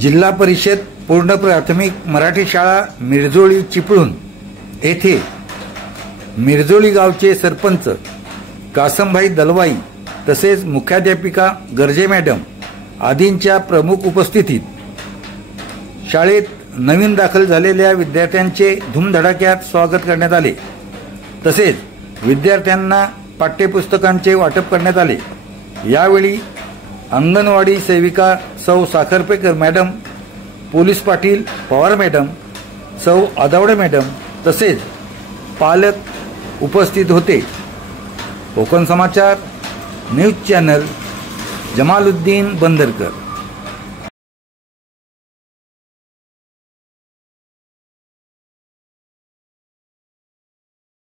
जिल्हा परिषद पूर्ण प्राथमिक मराठी शाळा मिरजोळी चिपळूण येथे मिरजोळी गावचे सरपंच कासमभाई दलवाई तसेच मुख्याध्यापिका गर्जे मॅडम आदींच्या प्रमुख उपस्थितीत शाळेत नवीन दाखल झालेल्या विद्यार्थ्यांचे धूमधडाक्यात स्वागत करण्यात आले। तसेच विद्यार्थ्यांना पाठ्यपुस्तकांचे वाटप करण्यात आले। यावेळी अंगणवाडी सेविका सौ Sakharpekar madam, police Patil Pawar madam, सौ आदावडे मॅडम तसेच पालक उपस्थित होते। Konkan Samachar news channel, Jamaluddin Bandarkar.